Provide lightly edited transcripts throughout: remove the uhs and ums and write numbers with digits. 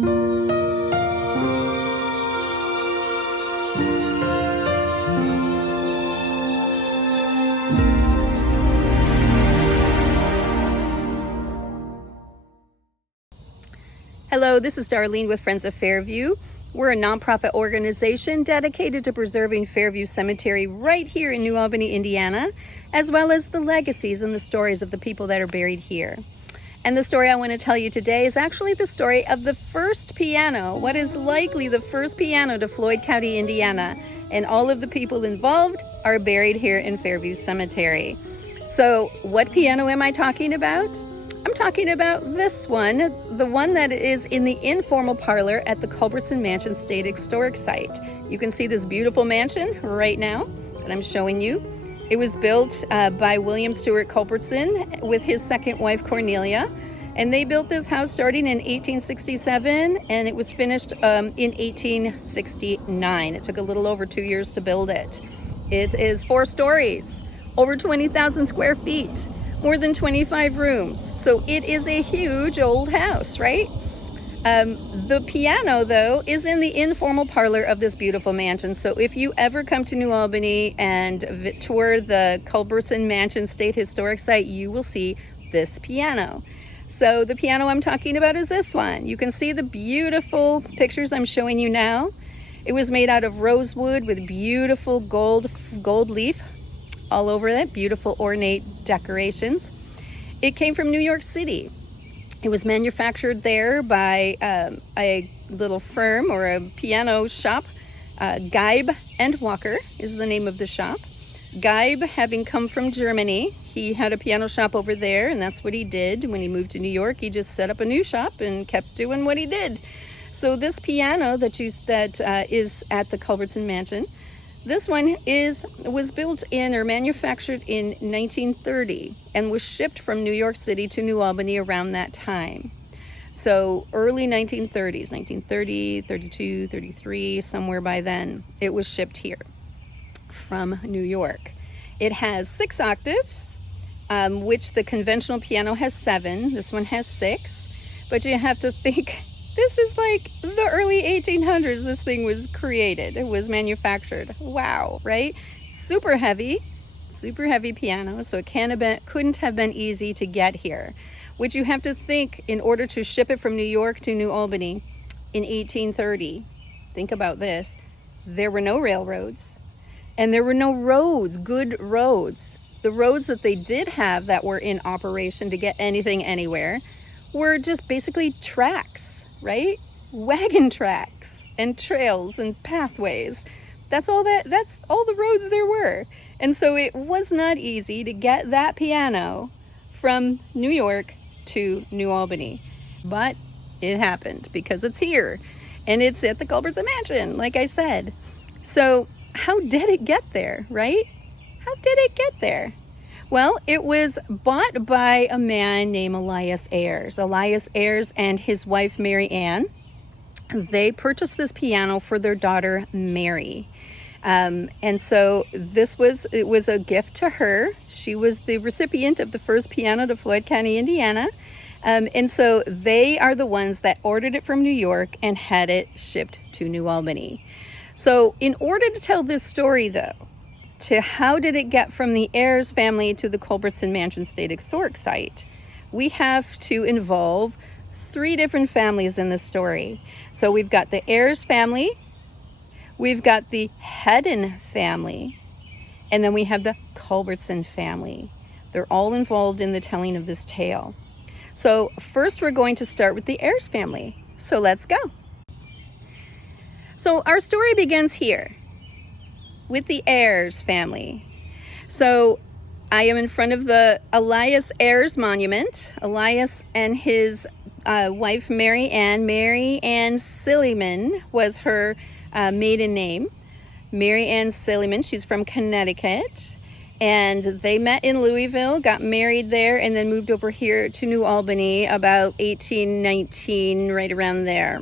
Hello, this is Darlene with Friends of Fairview. We're a nonprofit organization dedicated to preserving Fairview Cemetery right here in New Albany, Indiana, as well as the legacies and the stories of the people that are buried here. And the story I want to tell you today is actually the story of the first piano, what is likely the first piano to Floyd County, Indiana. And all of the people involved are buried here in Fairview Cemetery. So what piano am I talking about? I'm talking about this one, the one that is in the informal parlor at the Culbertson Mansion State Historic Site. You can see this beautiful mansion right now that I'm showing you. It was built by William Stewart Culbertson with his second wife Cornelia, and they built this house starting in 1867, and it was finished in 1869. It took a little over 2 years to build it. It is 4 stories, over 20,000 square feet. More than 25 rooms. So it is a huge old house, right? The piano, though, is in the informal parlor of this beautiful mansion. So if you ever come to New Albany and tour the Culbertson Mansion State Historic Site, you will see this piano. So the piano I'm talking about is this one. You can see the beautiful pictures I'm showing you now. It was made out of rosewood with beautiful gold leaf all over it, beautiful ornate decorations. It came from New York City. It was manufactured there by a little firm or a piano shop. Geib and Walker is the name of the shop. Geib, having come from Germany, he had a piano shop over there, and that's what he did. When he moved to New York, he just set up a new shop and kept doing what he did. So this piano that is at the Culbertson Mansion, this one was built in or manufactured in 1930 and was shipped from New York City to New Albany around that time. So early 1930s, 1930, 32, 33, somewhere by then, it was shipped here from New York. It has 6 octaves, which the conventional piano has 7. This one has 6, but you have to think, this is like the early 1800s this thing was created. It was manufactured. Wow, right? Super heavy piano, so it couldn't have been easy to get here. Which you have to think, in order to ship it from New York to New Albany in 1830, think about this, there were no railroads and there were no roads, good roads. The roads that they did have that were in operation to get anything anywhere were just basically tracks. Right? Wagon tracks and trails and pathways. That's all the roads there were. And so it was not easy to get that piano from New York to New Albany. But it happened because it's here and it's at the Culbertson Mansion, like I said. So how did it get there, right? How did it get there? Well, it was bought by a man named Elias Ayers. Elias Ayers and his wife, Mary Ann, they purchased this piano for their daughter, Mary. And so it was a gift to her. She was the recipient of the first piano to Floyd County, Indiana. And so they are the ones that ordered it from New York and had it shipped to New Albany. So in order to tell this story, though, to how did it get from the Ayers family to the Culbertson Mansion State Historic Site, we have to involve 3 different families in this story. So we've got the Ayers family, we've got the Hedden family, and then we have the Culbertson family. They're all involved in the telling of this tale. So first we're going to start with the Ayers family. So let's go. So our story begins here with the Ayers family. So I am in front of the Elias Ayers monument. Elias and his wife Mary Ann Silliman was her maiden name. Mary Ann Silliman, she's from Connecticut. And they met in Louisville, got married there, and then moved over here to New Albany about 1819, right around there,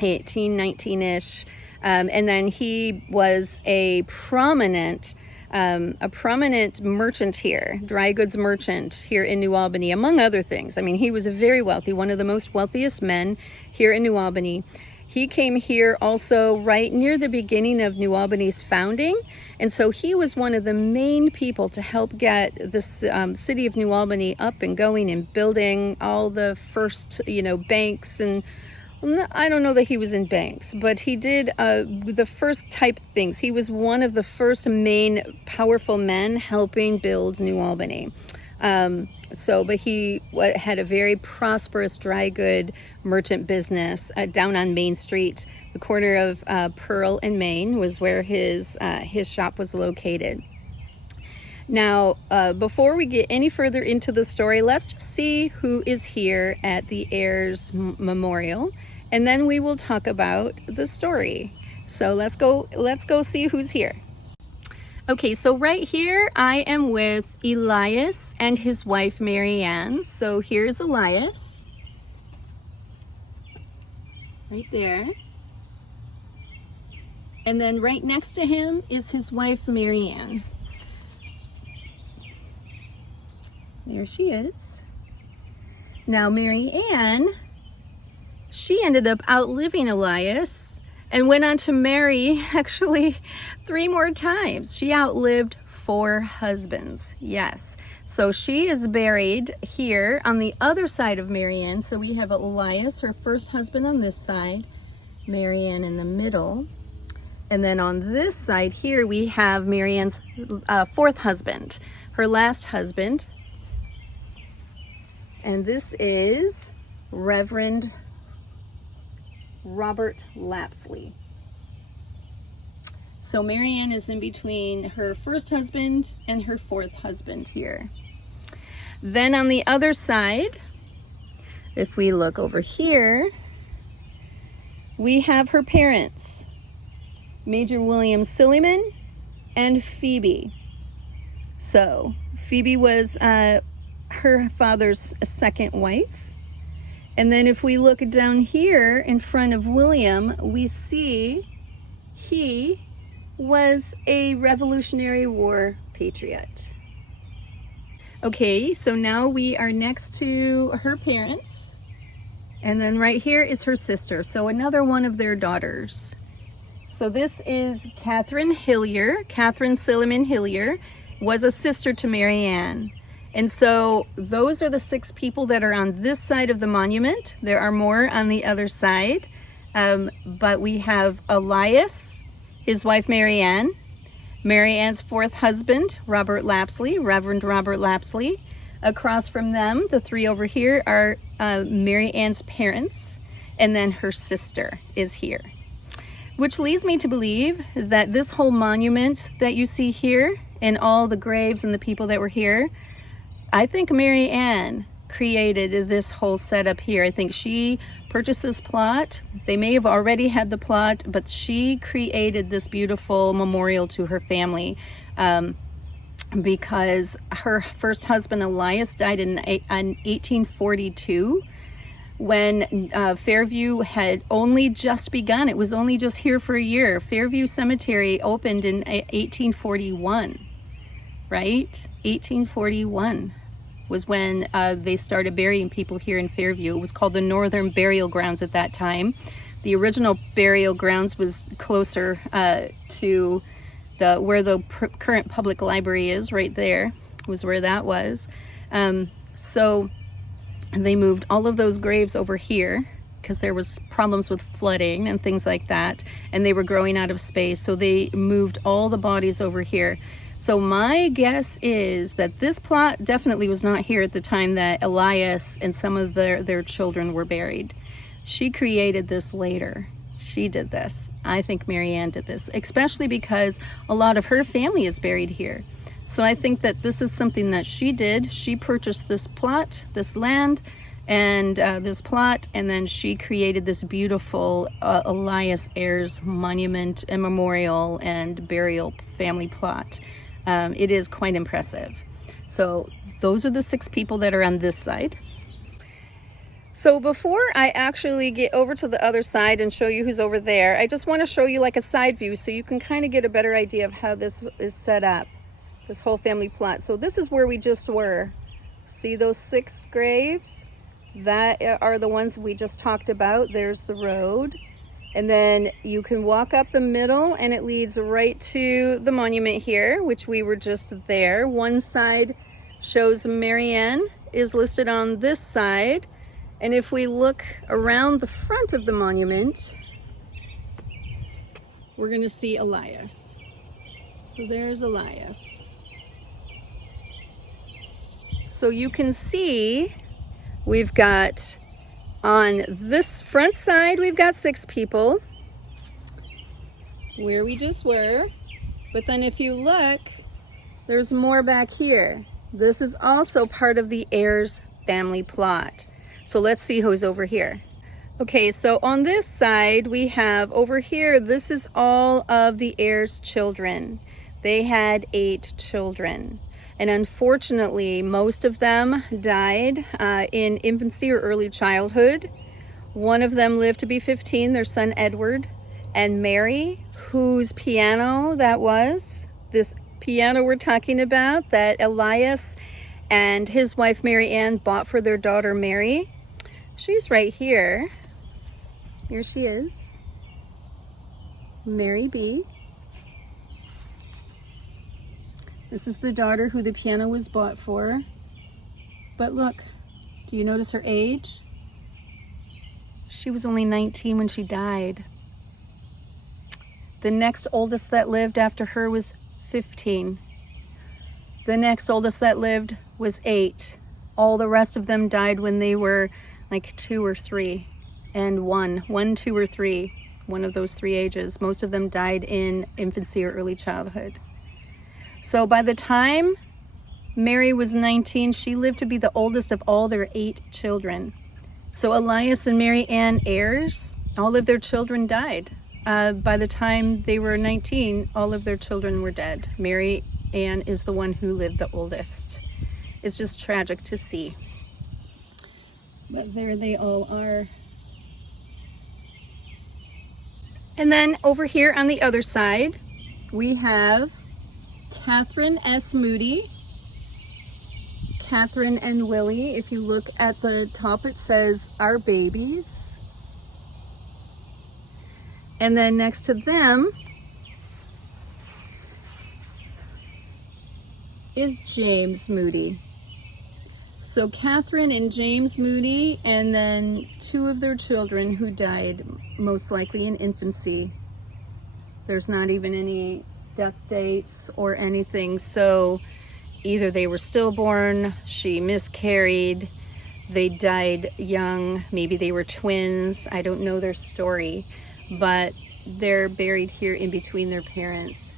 1819-ish. And then he was a prominent a prominent merchant here, dry goods merchant here in New Albany, among other things. I mean, he was very wealthy, one of the most wealthiest men here in New Albany. He came here also right near the beginning of New Albany's founding. And so he was one of the main people to help get this city of New Albany up and going and building all the first, banks. And I don't know that he was in banks, but he did the first type things. He was one of the first main powerful men helping build New Albany. But he had a very prosperous dry good merchant business down on Main Street. The corner of Pearl and Main was where his shop was located. Now, before we get any further into the story, let's just see who is here at the Ayers Memorial, and then we will talk about the story. So let's go see who's here. Okay, so right here I am with Elias and his wife Mary Ann. So here's Elias, right there. And then right next to him is his wife Mary Ann. There she is. Now Mary Ann, she ended up outliving Elias and went on to marry actually 3 more times. She outlived 4 husbands, yes. So she is buried here on the other side of Mary Ann. So we have Elias, her first husband, on this side, Mary Ann in the middle. And then on this side here, we have Mary Ann's 4th husband, her last husband. And this is Reverend Robert Lapsley. So Mary Ann is in between her first husband and her 4th husband here. Then on the other side, if we look over here, we have her parents, Major William Silliman and Phoebe. So Phoebe was her father's 2nd wife. And then if we look down here in front of William, we see he was a Revolutionary War patriot. Okay, so now we are next to her parents. And then right here is her sister, so another one of their daughters. So this is Catherine Hillier. Catherine Silliman Hillier was a sister to Mary Ann. And so those are the 6 people that are on this side of the monument. There are more on the other side. But we have Elias, his wife Mary Ann, Mary Ann's 4th husband, Robert Lapsley, Reverend Robert Lapsley. Across from them, the 3 over here are Mary Ann's parents, and then her sister is here. Which leads me to believe that this whole monument that you see here and all the graves and the people that were here, I think Mary Ann created this whole setup here. I think she purchased this plot. They may have already had the plot, but she created this beautiful memorial to her family because her first husband Elias died in 1842. When Fairview had only just begun. It was only just here for a year. Fairview Cemetery opened in 1841, right? 1841 was when they started burying people here in Fairview. It was called the Northern Burial Grounds at that time. The original burial grounds was closer to where the current public library is, right there, was where that was. And they moved all of those graves over here because there was problems with flooding and things like that, and they were growing out of space, so they moved all the bodies over here. So my guess is that this plot definitely was not here at the time that Elias and some of their children were buried. She created this later. She did this. I think Mary Ann did this, especially because a lot of her family is buried here. So I think that this is something that she did. She purchased this plot, this land, and this plot, and then she created this beautiful Elias Ayers monument and memorial and burial family plot. It is quite impressive. So those are the 6 people that are on this side. So before I actually get over to the other side and show you who's over there, I just want to show you like a side view so you can kind of get a better idea of how this is set up. this whole family plot. So this is where we just were. See those 6 graves? That are the ones we just talked about. There's the road. And then you can walk up the middle and it leads right to the monument here, which we were just there. One side shows Mary Ann is listed on this side. And if we look around the front of the monument, we're going to see Elias. So there's Elias. So you can see we've got on this front side, we've got 6 people where we just were. But then if you look, there's more back here. This is also part of the Ayers family plot. So let's see who's over here. Okay, so on this side, we have over here, this is all of the Ayers children. They had 8 children. And unfortunately, most of them died in infancy or early childhood. One of them lived to be 15, their son Edward. And Mary, whose piano that was, this piano we're talking about, that Elias and his wife Mary Ann bought for their daughter Mary. She's right here. Here she is. Mary B. This is the daughter who the piano was bought for. But look, do you notice her age? She was only 19 when she died. The next oldest that lived after her was 15. The next oldest that lived was 8. All the rest of them died when they were like 2 or 3. And 1, 2 or 3, one of those 3 ages. Most of them died in infancy or early childhood. So by the time Mary was 19, she lived to be the oldest of all their 8 children. So Elias and Mary Ann Ayers, all of their children died. By the time they were 19, all of their children were dead. Mary Ann is the one who lived the oldest. It's just tragic to see. But there they all are. And then over here on the other side, we have Catherine S. Moody, Catherine and Willie. If you look at the top, it says our babies. And then next to them is James Moody. So Catherine and James Moody, and then 2 of their children who died most likely in infancy. There's not even any death dates or anything. So either they were stillborn, she miscarried, they died young, maybe they were twins. I don't know their story, but they're buried here in between their parents.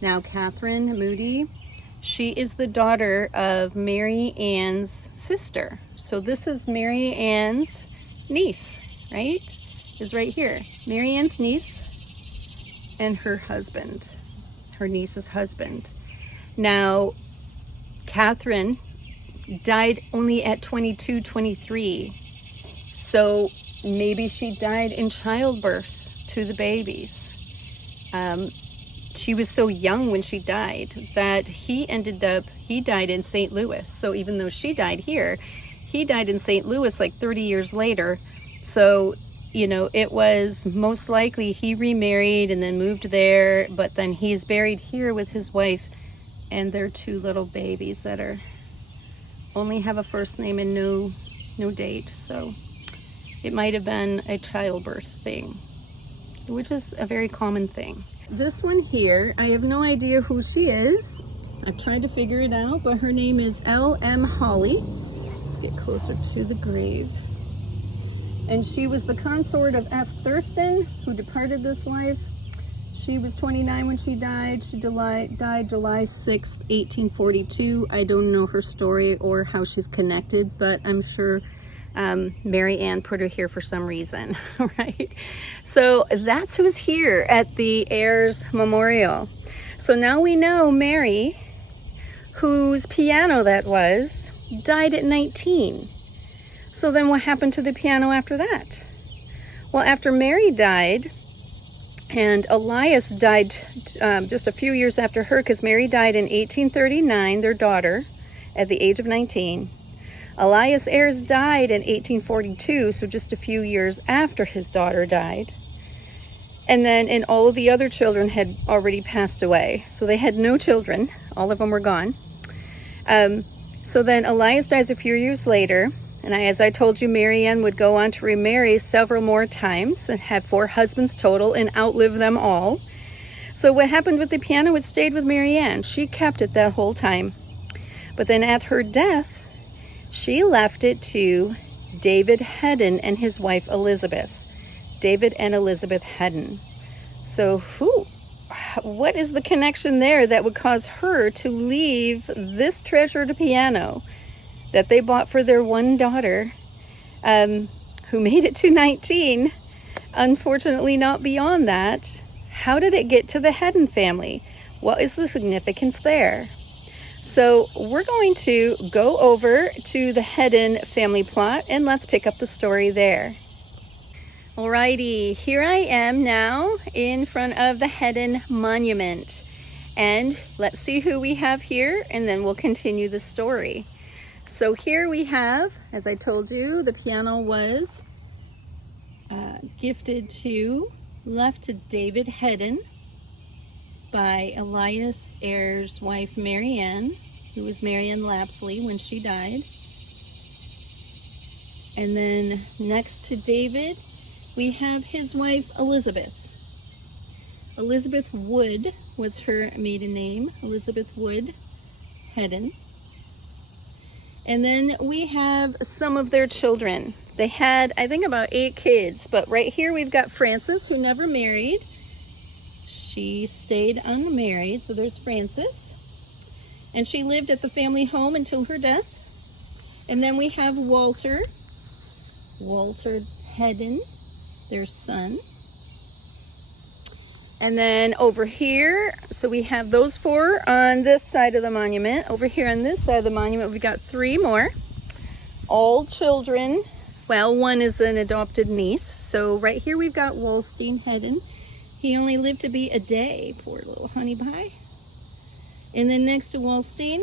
Now Catherine Moody, she is the daughter of Mary Ann's sister. So this is Mary Ann's niece, right? Is right here. Mary Ann's niece and her husband, her niece's husband. Now, Catherine died only at 22, 23. So maybe she died in childbirth to the babies. She was so young when she died that he died in St. Louis. So even though she died here, he died in St. Louis like 30 years later. So, you know, it was most likely he remarried and then moved there, but then he's buried here with his wife and their 2 little babies that are only have a first name and no date. So it might have been a childbirth thing, which is a very common thing. This one here, I have no idea who she is. I've tried to figure it out, but her name is L.M. Holly. Let's get closer to the grave. And she was the consort of F. Thurston, who departed this life. She was 29 when she died. She died July 6th, 1842. I don't know her story or how she's connected, but I'm sure Mary Ann put her here for some reason, right? So that's who's here at the Ayers Memorial. So now we know Mary, whose piano that was, died at 19. So then what happened to the piano after that? Well, after Mary died, And Elias died just a few years after her, because Mary died in 1839, their daughter, at the age of 19. Elias Ayers died in 1842, so just a few years after his daughter died. And then all of the other children had already passed away, so they had no children. All of them were gone. So then Elias dies a few years later, and as I told you, Mary Ann would go on to remarry several more times and have 4 husbands total and outlive them all. So what happened with the piano? It stayed with Mary Ann. She kept it that whole time. But then at her death, she left it to David Hedden and his wife Elizabeth. David and Elizabeth Hedden. So what is the connection there that would cause her to leave this treasured piano that they bought for their one daughter, who made it to 19, unfortunately not beyond that? How did it get to the Hedden family? What is the significance there? So we're going to go over to the Hedden family plot, and let's pick up the story there. Alrighty, here I am now in front of the Hedden monument, and let's see who we have here, and then we'll continue the story. So here we have, as I told you, the piano was left to David Hedden by Elias Ayers' wife Mary Ann, who was Mary Ann Lapsley when she died. And then next to David, we have his wife Elizabeth. Elizabeth Wood was her maiden name, Elizabeth Wood Hedden. And then we have some of their children. They had, I think, about 8 kids, but right here we've got Frances, who never married. She stayed unmarried, so there's Frances. And she lived at the family home until her death. And then we have Walter Hedden, their son. And then over here, so we have those 4 on this side of the monument. Over here on this side of the monument, we've got 3 more. All children. Well, one is an adopted niece. So right here we've got Wallstein Hedden. He only lived to be a day, poor little honey pie. And then next to Wallstein,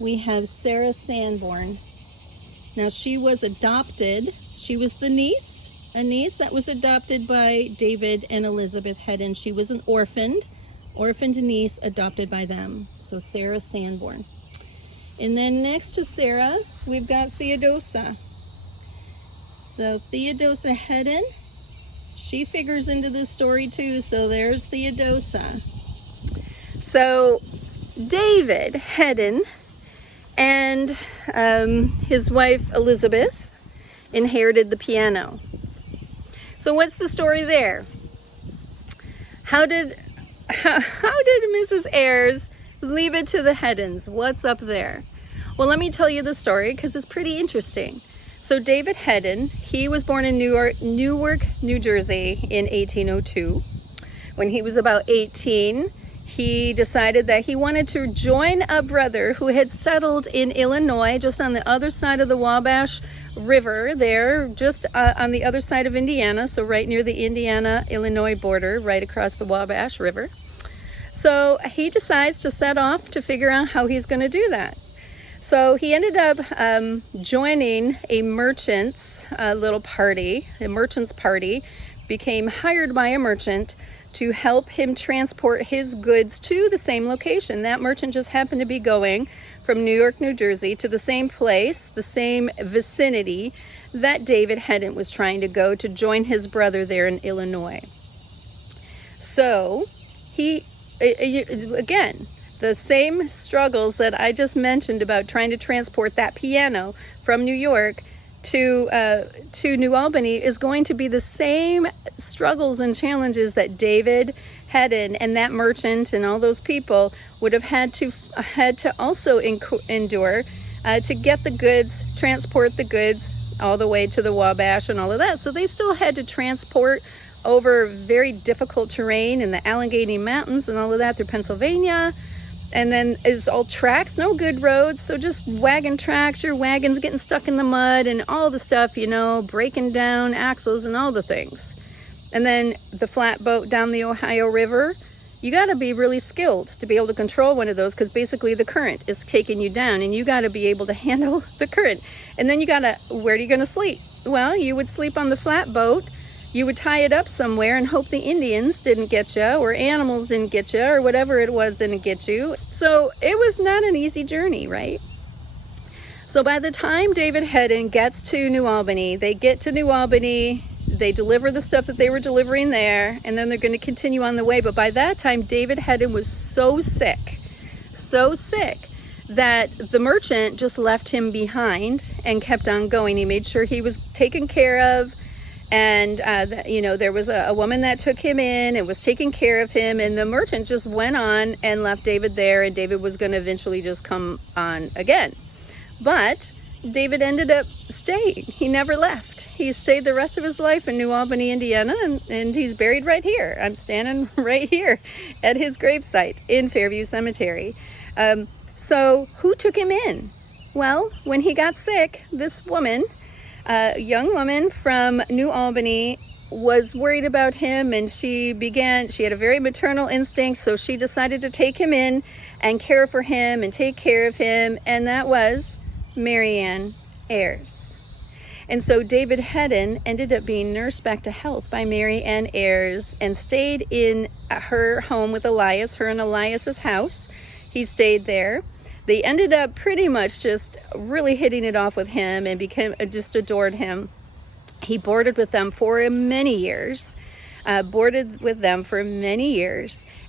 we have Sarah Sanborn. Now she was adopted. She was the niece, a niece that was adopted by David and Elizabeth Hedden. She was an orphaned niece adopted by them. So Sarah Sanborn. And then next to Sarah, we've got Theodosia. So Theodosia Hedden, she figures into this story too. So there's Theodosia. So David Hedden and his wife Elizabeth inherited the piano. So what's the story there? How did Mrs. Ayers leave it to the Heddens? What's up there? Well, let me tell you the story because it's pretty interesting. So David Hedden, he was born in Newark, New Jersey in 1802. When he was about 18, he decided that he wanted to join a brother who had settled in Illinois, just on the other side of the Wabash River there, just on the other side of Indiana, so right near the Indiana-Illinois border, right across the Wabash River. So he decides to set off to figure out how he's going to do that. So he ended up joining a merchant's little party. A merchant's party, became hired by a merchant to help him transport his goods to the same location. That merchant just happened to be going from Newark, New Jersey to the same place, the same vicinity that David Hedden was trying to go to join his brother there in Illinois. So he, again, the same struggles that I just mentioned about trying to transport that piano from New York to New Albany is going to be the same struggles and challenges that David Hedden and that merchant and all those people would have had to also endure to get the goods, transport the goods all the way to the Wabash and all of that. So they still had to transport over very difficult terrain in the Allegheny Mountains and all of that through Pennsylvania. And then it's all tracks, no good roads, so just wagon tracks, your wagons getting stuck in the mud and all the stuff, you know, breaking down axles and all the things. And then the flatboat down the Ohio River, you got to be really skilled to be able to control one of those, because basically the current is taking you down and you got to be able to handle the current. And then you got to, where are you going to sleep? Well, you would sleep on the flatboat. You would tie it up somewhere and hope the Indians didn't get you, or animals didn't get you, or whatever it was didn't get you. So it was not an easy journey, right? So by the time David Hedden gets to New Albany, they get to New Albany, they deliver the stuff that they were delivering there, and then they're going to continue on the way. But by that time, David Hedden was so sick that the merchant just left him behind and kept on going. He made sure he was taken care of. And, there was a woman that took him in and was taking care of him. And the merchant just went on and left David there. And David was going to eventually just come on again. But David ended up staying. He never left. He stayed the rest of his life in New Albany, Indiana. And he's buried right here. I'm standing right here at his gravesite in Fairview Cemetery. So who took him in? Well, when he got sick, this woman, a young woman from New Albany, was worried about him, and she had a very maternal instinct, so she decided to take him in and care for him and take care of him, and that was Mary Ann Ayers. And so David Hedden ended up being nursed back to health by Mary Ann Ayers and stayed in her home with Elias, her and Elias's house. He stayed there. They ended up pretty much just really hitting it off with him and just adored him. He boarded with them for many years,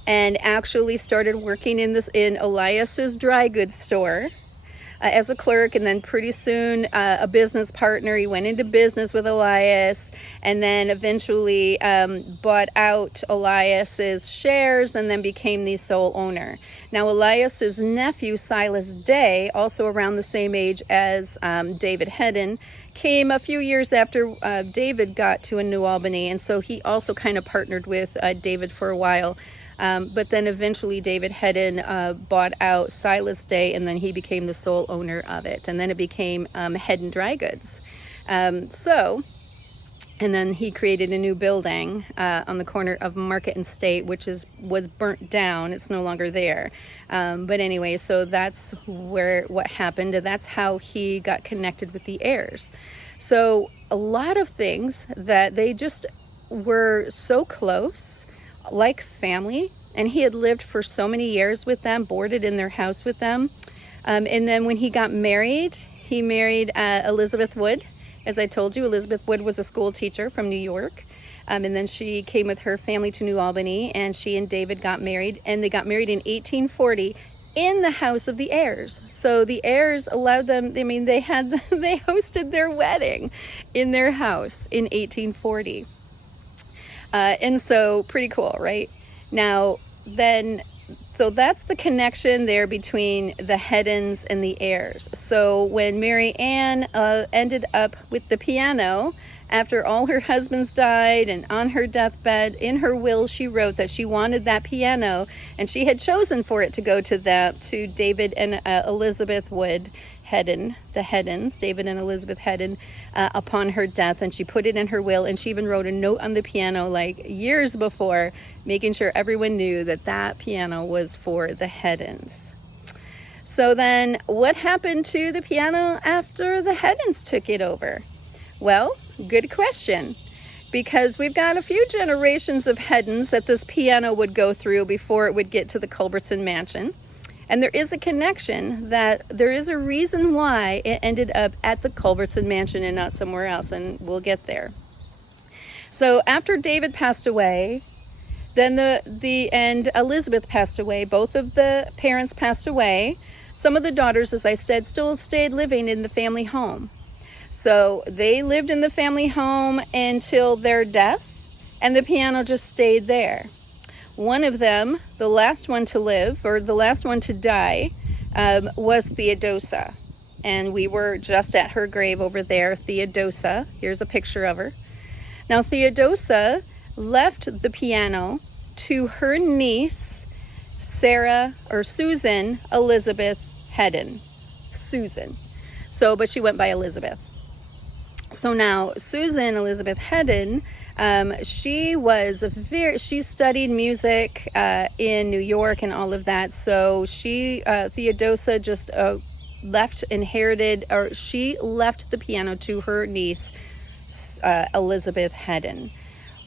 and actually started working in Elias's dry goods store as a clerk, and then pretty soon a business partner. He went into business with Elias, and then eventually bought out Elias's shares and then became the sole owner. Now, Elias's nephew, Silas Day, also around the same age as David Hedden, came a few years after David got to New Albany, and so he also kind of partnered with David for a while. But then eventually David Hedden bought out Silas Day, and then he became the sole owner of it. And then it became Hedden Dry Goods. And then he created a new building on the corner of Market and State, which was burnt down. It's no longer there. But anyway, so that's what happened, and that's how he got connected with the Ayers. So a lot of things that they just were so close, like family, and he had lived for so many years with them, boarded in their house with them. And then when he got married, he married Elizabeth Wood. As I told you, Elizabeth Wood was a school teacher from New York. And then she came with her family to New Albany, and she and David got married, and they got married in 1840 in the house of the Ayers. So the Ayers allowed them, they hosted their wedding in their house in 1840. And so pretty cool, right? Now, so that's the connection there between the Heddens and the Ayers. So when Mary Ann ended up with the piano, after all her husbands died and on her deathbed, in her will she wrote that she wanted that piano, and she had chosen for it to go to David and Elizabeth Wood Hedden, the Heddens, David and Elizabeth Hedden, upon her death, and she put it in her will, and she even wrote a note on the piano like years before, making sure everyone knew that piano was for the Heddens. So then what happened to the piano after the Heddens took it over? Well, good question, because we've got a few generations of Heddens that this piano would go through before it would get to the Culbertson Mansion. And there is a connection, that there is a reason why it ended up at the Culbertson Mansion and not somewhere else, and we'll get there. So after David passed away, then and Elizabeth passed away, both of the parents passed away. Some of the daughters, as I said, still stayed living in the family home. So they lived in the family home until their death, and the piano just stayed there. One of them, the last one to live, or the last one to die, was Theodosia. And we were just at her grave over there, Theodosia. Here's a picture of her. Now, Theodosia left the piano to her niece, Susan Elizabeth Hedden. Susan. But she went by Elizabeth. So now Susan Elizabeth Hedden, she studied music in New York and all of that. So Theodosia just she left the piano to her niece, Elizabeth Hedden,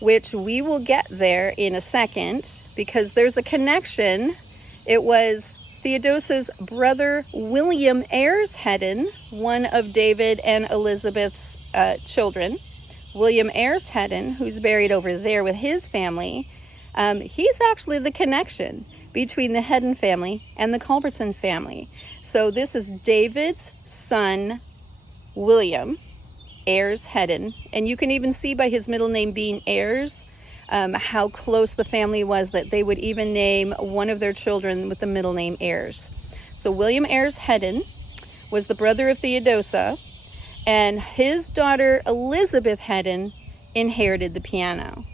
which we will get there in a second because there's a connection. It was Theodosia's brother, William Ayers-Hedden, one of David and Elizabeth's children. William Ayers-Hedden, who's buried over there with his family, he's actually the connection between the Hedden family and the Culbertson family. So this is David's son, William Ayers-Hedden, and you can even see by his middle name being Ayers how close the family was, that they would even name one of their children with the middle name Ayers. So William Ayers-Hedden was the brother of Theodosia, and his daughter Elizabeth Hedden inherited the piano.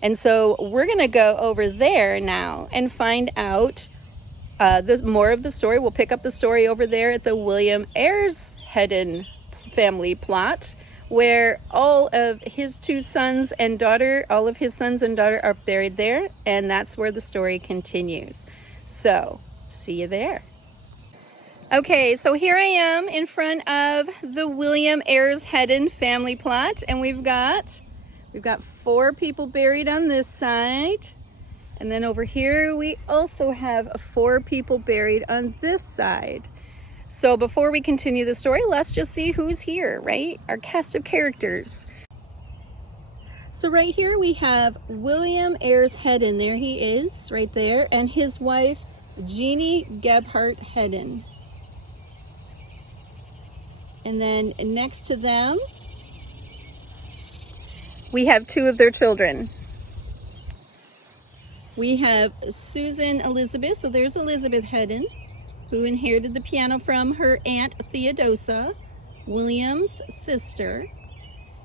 And so we're going to go over there now and find out more of the story. We'll pick up the story over there at the William Ayers-Hedden family plot, where all of his sons and daughter are buried there, and that's where the story continues. So, see you there. Okay, so here I am in front of the William Ayers-Hedden family plot, and we've got 4 people buried on this side, and then over here we also have 4 people buried on this side. So before we continue the story, let's just see who's here, right? Our cast of characters. So right here we have William Ayers-Hedden. There he is, right there, and his wife, Jeannie Gebhardt Hedden. And then next to them, we have 2 of their children. We have Susan Elizabeth, so there's Elizabeth Hedden, who inherited the piano from her aunt Theodosia, William's sister.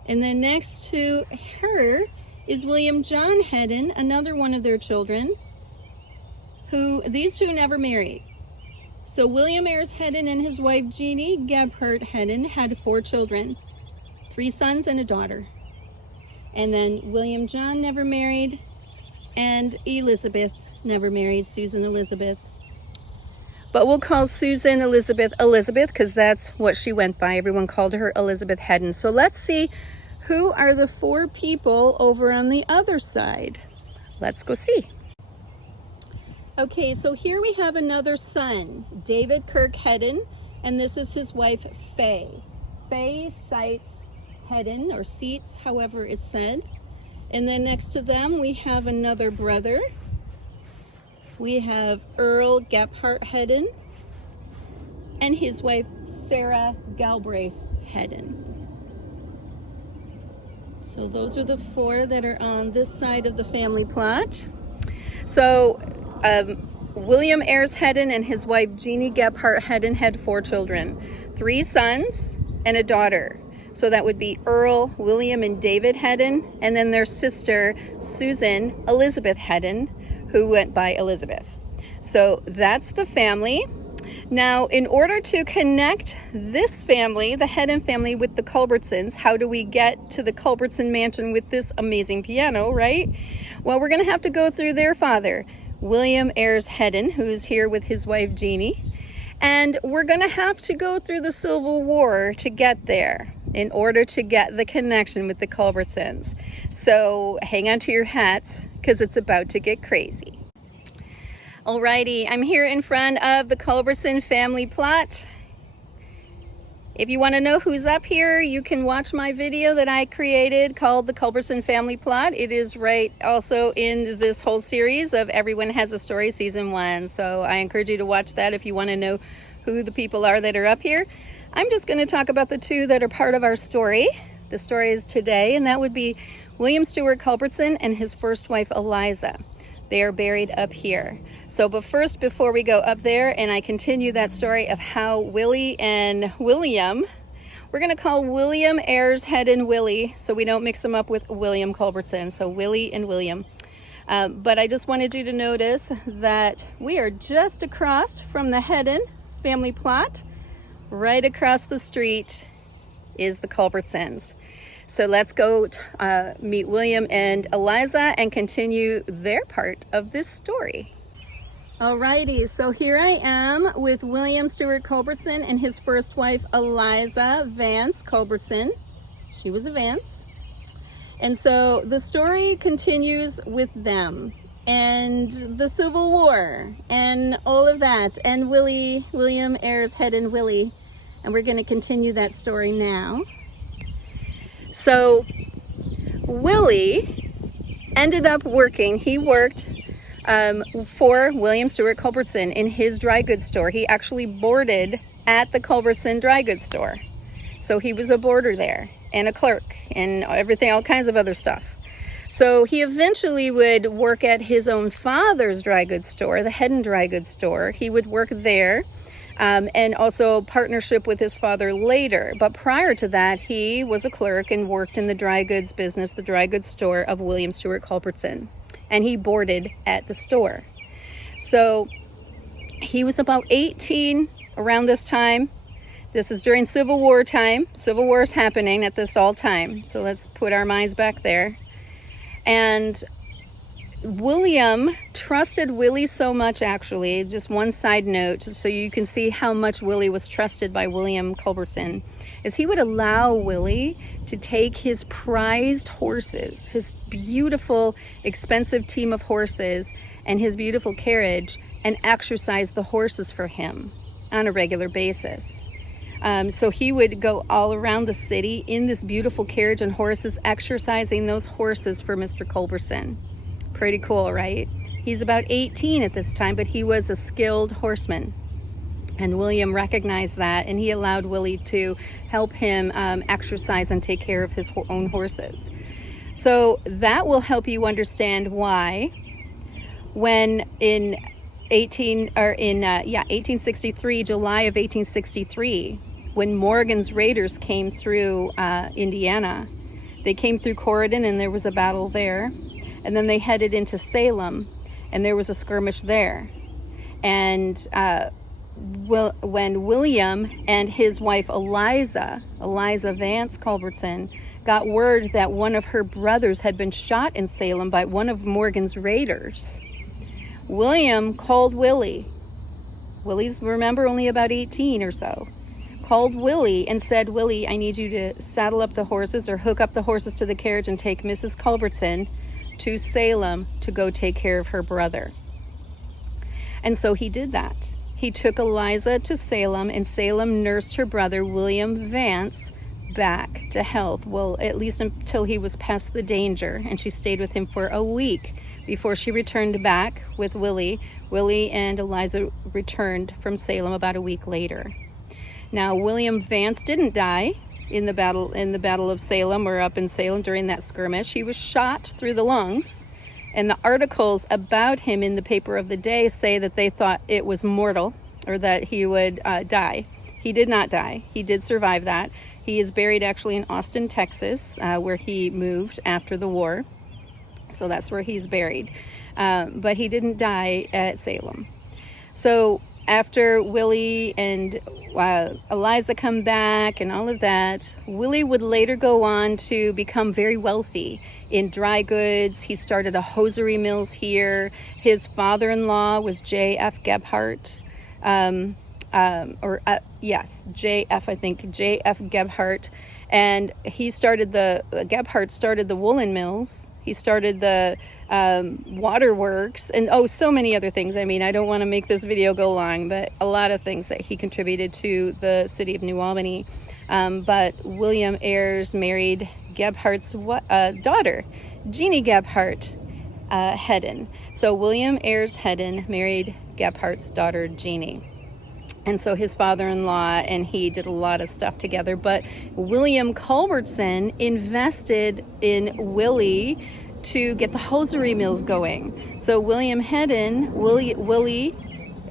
And then next to her is William John Hedden, another one of their children, who these 2 never married. So William Ayers-Hedden and his wife Jeannie Gebhardt Hedden had 4 children, 3 sons and a daughter. And then William John never married, and Elizabeth never married, Susan Elizabeth. But we'll call Susan Elizabeth because that's what she went by. Everyone called her Elizabeth Hedden. So let's see who are the 4 people over on the other side. Let's go see. Okay, so here we have another son, David Kirk Hedden, and this is his wife, Faye. Faye Seitz Hedden, or Seitz, however it's said. And then next to them, we have another brother. We have Earl Gebhardt Hedden and his wife, Sarah Galbraith Hedden. So those are the 4 that are on this side of the family plot. So William Ayers-Hedden and his wife Jeannie Gebhardt Hedden had 4 children, 3 sons and a daughter. So that would be Earl, William, and David Hedden, and then their sister Susan Elizabeth Hedden, who went by Elizabeth. So that's the family. Now, in order to connect this family, the Hedden family, with the Culbertsons, how do we get to the Culbertson mansion with this amazing piano, right? Well, we're going to have to go through their father, William Ayers-Hedden, who's here with his wife Jeannie. And we're going to have to go through the Civil War to get there in order to get the connection with the Culbertsons. So hang on to your hats because it's about to get crazy. Alrighty, I'm here in front of the Culbertson family plot. If you want to know who's up here, you can watch my video that I created called The Culbertson Family Plot. It is right also in this whole series of Everyone Has a Story Season 1. So I encourage you to watch that if you want to know who the people are that are up here. I'm just going to talk about the 2 that are part of our story. The story is today, and that would be William Stewart Culbertson and his first wife Eliza. They are buried up here. So, but first, before we go up there and I continue that story of how Willie and William, we're going to call William Ayers-Hedden Willie, so we don't mix them up with William Culbertson. So Willie and William. But I just wanted you to notice that we are just across from the Hedden family plot. Right across the street is the Culbertsons. So let's go meet William and Eliza and continue their part of this story. Alrighty, so here I am with William Stewart Culbertson and his first wife, Eliza Vance Culbertson. She was a Vance. And so the story continues with them and the Civil War and all of that, and William Ayers-Hedden Willie. And we're going to continue that story now. So Willie ended up working, he worked for William Stewart Culbertson in his dry goods store. He actually boarded at the Culbertson dry goods store. So he was a boarder there and a clerk and everything, all kinds of other stuff. So he eventually would work at his own father's dry goods store, the Hedden dry goods store. He would work there and also partnership with his father later. But prior to that, he was a clerk and worked in the dry goods business, the dry goods store of William Stewart Culbertson. And he boarded at the store. So he was about 18 around this time. This is during Civil War time. Civil War is happening at this all time. So let's put our minds back there. And William trusted Willie so much, actually, just one side note, so you can see how much Willie was trusted by William Culbertson, is he would allow Willie to take his prized horses, his beautiful, expensive team of horses, and his beautiful carriage, and exercise the horses for him on a regular basis. So he would go all around the city in this beautiful carriage and horses, exercising those horses for Mr. Culbertson. Pretty cool, right? He's about 18 at this time, but he was a skilled horseman. And William recognized that, and he allowed Willie to help him exercise and take care of his own horses. So that will help you understand why, when in 1863, July of 1863, when Morgan's raiders came through Indiana, they came through Corydon, and there was a battle there, and then they headed into Salem, and there was a skirmish there, and when William and his wife Eliza Vance Culbertson, got word that one of her brothers had been shot in Salem by one of Morgan's raiders, William called Willie. Willie's, remember, only about 18 or so. Called Willie and said, Willie, I need you to saddle up the horses or hook up the horses to the carriage and take Mrs. Culbertson to Salem to go take care of her brother. And so he did that. He took Eliza to Salem, and Salem nursed her brother, William Vance, back to health. Well, at least until he was past the danger, and she stayed with him for a week before she returned back with Willie. Willie and Eliza returned from Salem about a week later. Now, William Vance didn't die in the battle of Salem, or up in Salem during that skirmish. He was shot through the lungs. And the articles about him in the paper of the day say that they thought it was mortal, or that he would die. He did not die. He did survive that. He is buried actually in Austin, Texas, where he moved after the war. So that's where he's buried. But he didn't die at Salem. So after Willie and Eliza come back and all of that, Willie would later go on to become very wealthy in dry goods. He started a hosiery mills here. His father-in-law was J.F. Gebhardt, J.F. Gebhardt, and Gebhardt started the woolen mills. He started the waterworks, and so many other things. I mean, I don't want to make this video go long, but a lot of things that he contributed to the city of New Albany. But William Ayers married Gebhardt's daughter, Jeannie Gebhardt Hedden. So William Ayers-Hedden married Gebhardt's daughter, Jeannie. And so his father-in-law and he did a lot of stuff together. But William Culbertson invested in Willie to get the hosiery mills going. So William Hedden, Willie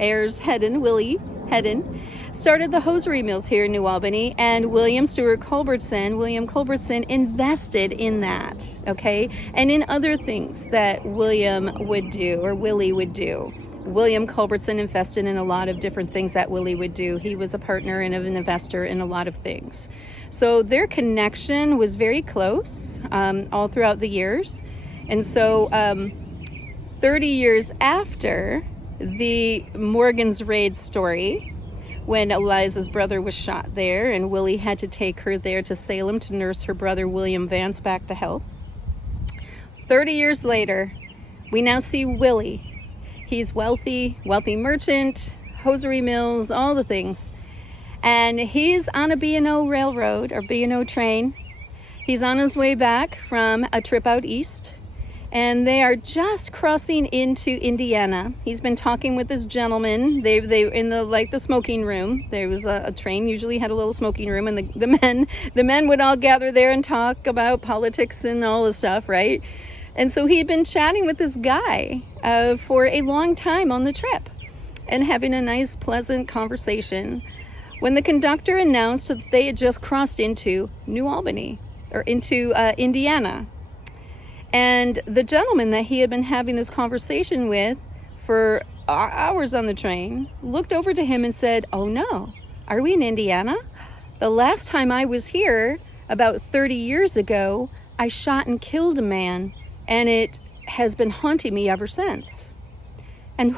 Ayers-Hedden, started the hosiery mills here in New Albany, and William Culbertson invested in that, okay? And in other things that William would do, or Willie would do. William Culbertson invested in a lot of different things that Willie would do. He was a partner and an investor in a lot of things. So their connection was very close all throughout the years. And so 30 years after the Morgan's Raid story, when Eliza's brother was shot there and Willie had to take her there to Salem to nurse her brother William Vance back to health. 30 years later, we now see Willie. He's wealthy merchant, hosiery mills, all the things. And he's on a B&O railroad or B&O train. He's on his way back from a trip out east. And they are just crossing into Indiana. He's been talking with this gentleman. They in the smoking room. There was a train usually had a little smoking room, and the men would all gather there and talk about politics and all this stuff, right? And so he'd been chatting with this guy for a long time on the trip and having a nice, pleasant conversation when the conductor announced that they had just crossed into New Albany or into Indiana. And the gentleman that he had been having this conversation with for hours on the train looked over to him and said, "Oh no, are we in Indiana? The last time I was here, about 30 years ago, I shot and killed a man, and it has been haunting me ever since." And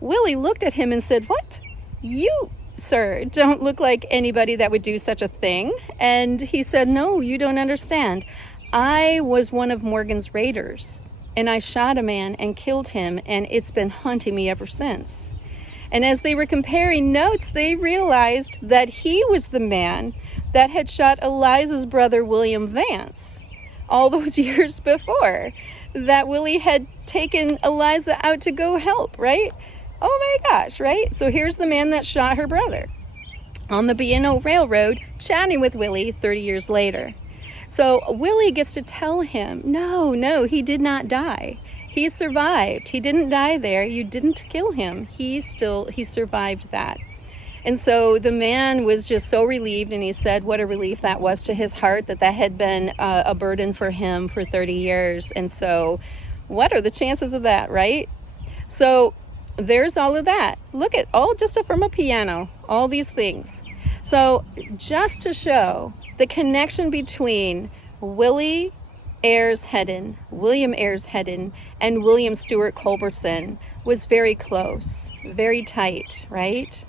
Willie looked at him and said, "What? You, sir, don't look like anybody that would do such a thing." And he said, "No, you don't understand. I was one of Morgan's raiders, and I shot a man and killed him, and it's been haunting me ever since." And as they were comparing notes, they realized that he was the man that had shot Eliza's brother, William Vance, all those years before, that Willie had taken Eliza out to go help, right? Oh my gosh, right? So here's the man that shot her brother on the B&O Railroad, chatting with Willie 30 years later. So Willie gets to tell him, no, he did not die. He survived. He didn't die there. You didn't kill him. He survived that. And so the man was just so relieved, and he said what a relief that was to his heart, that had been a burden for him for 30 years. And so what are the chances of that, right? So there's all of that. Look at all just from a piano, all these things. So just to show the connection between William Ayers-Hedden, and William Stewart Culbertson was very close, very tight, right?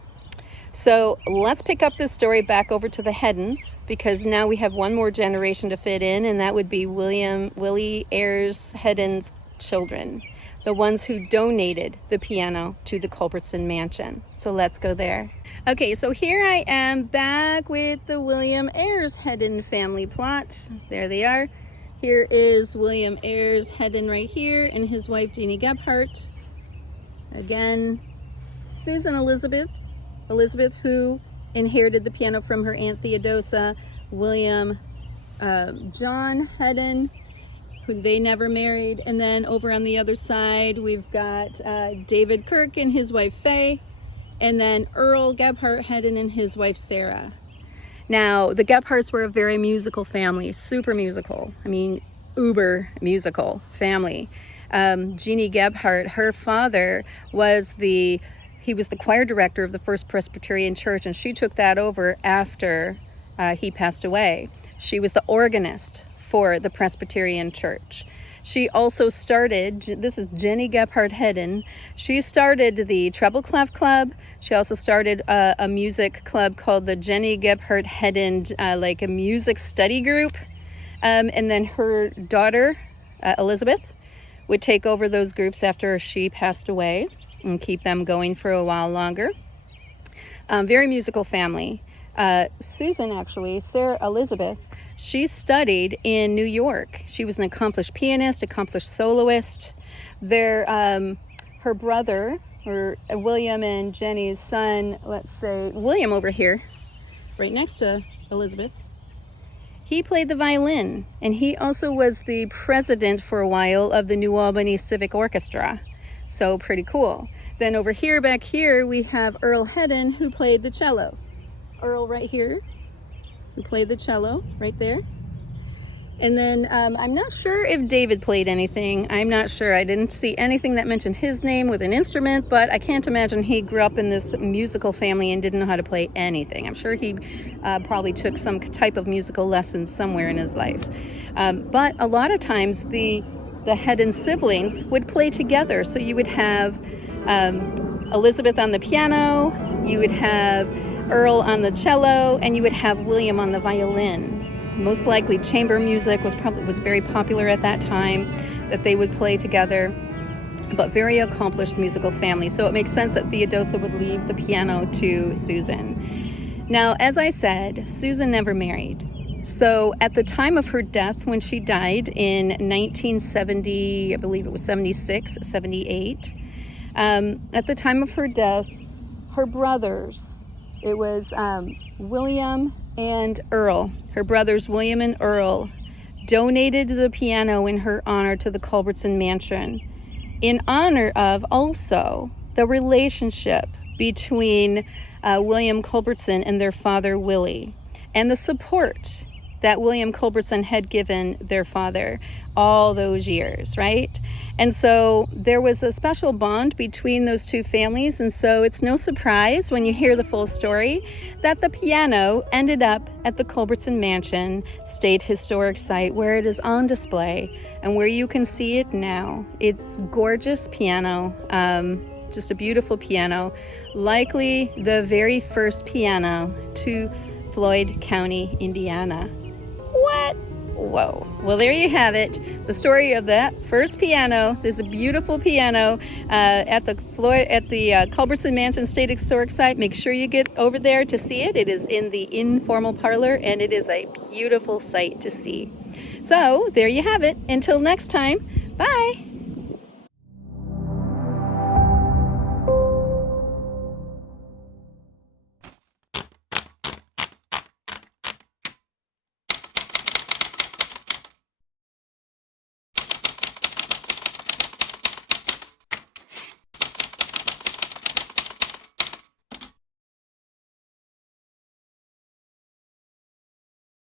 So let's pick up this story back over to the Heddens, because now we have one more generation to fit in, and that would be Willie Ayers-Hedden's children, the ones who donated the piano to the Culbertson mansion. So let's go there. Okay, so here I am back with the William Ayers-Hedden family plot. There they are. Here is William Ayers-Hedden right here, and his wife Jeannie Gebhardt. Again, Susan Elizabeth, who inherited the piano from her Aunt Theodosia. William John Hedden, who they never married. And then over on the other side, we've got David Kirk and his wife Faye. And then Earl Gebhardt Hedden and his wife Sarah. Now, the Gebhardts were a very musical family, super musical. I mean, uber musical family. Jeannie Gebhardt, her father was the choir director of the First Presbyterian Church, and she took that over after he passed away. She was the organist for the Presbyterian Church. She also started, this is Jenny Gebhardt Hedden, she started the Treble Clef Club. She also started a music club called the Jenny Gebhardt Hedden, like a music study group. And then her daughter, Elizabeth, would take over those groups after she passed away and keep them going for a while longer. Very musical family. Susan, actually, Sarah Elizabeth, she studied in New York. She was an accomplished pianist, accomplished soloist. Her brother, or William and Jenny's son, let's say William over here, right next to Elizabeth, he played the violin, and he also was the president for a while of the New Albany Civic Orchestra. So pretty cool. Then over here, back here, we have Earl Hedden, who played the cello. Earl right here, who played the cello right there. And then I'm not sure if David played anything. I'm not sure. I didn't see anything that mentioned his name with an instrument, but I can't imagine he grew up in this musical family and didn't know how to play anything. I'm sure he probably took some type of musical lessons somewhere in his life. But a lot of times the Hedden siblings would play together. So you would have Elizabeth on the piano, you would have Earl on the cello, and you would have William on the violin. Most likely chamber music was very popular at that time, that they would play together, but very accomplished musical family. So it makes sense that Theodosia would leave the piano to Susan. Now, as I said, Susan never married. So at the time of her death, when she died in 1970, I believe it was 76, 78, at the time of her death, her brothers, it was William and Earl. Her brothers William and Earl donated the piano in her honor to the Culbertson Mansion, in honor of also the relationship between William Culbertson and their father Willie, and the support that William Culbertson had given their father all those years, right? And so there was a special bond between those two families, and so it's no surprise when you hear the full story that the piano ended up at the Culbertson Mansion State Historic Site, where it is on display and where you can see it now. It's gorgeous piano, just a beautiful piano, likely the very first piano to Floyd County, Indiana. What? Whoa. Well, there you have it. The story of that first piano. There's a beautiful piano at the Culbertson Mansion State Historic Site. Make sure you get over there to see it. It is in the informal parlor, and it is a beautiful sight to see. So there you have it. Until next time, bye.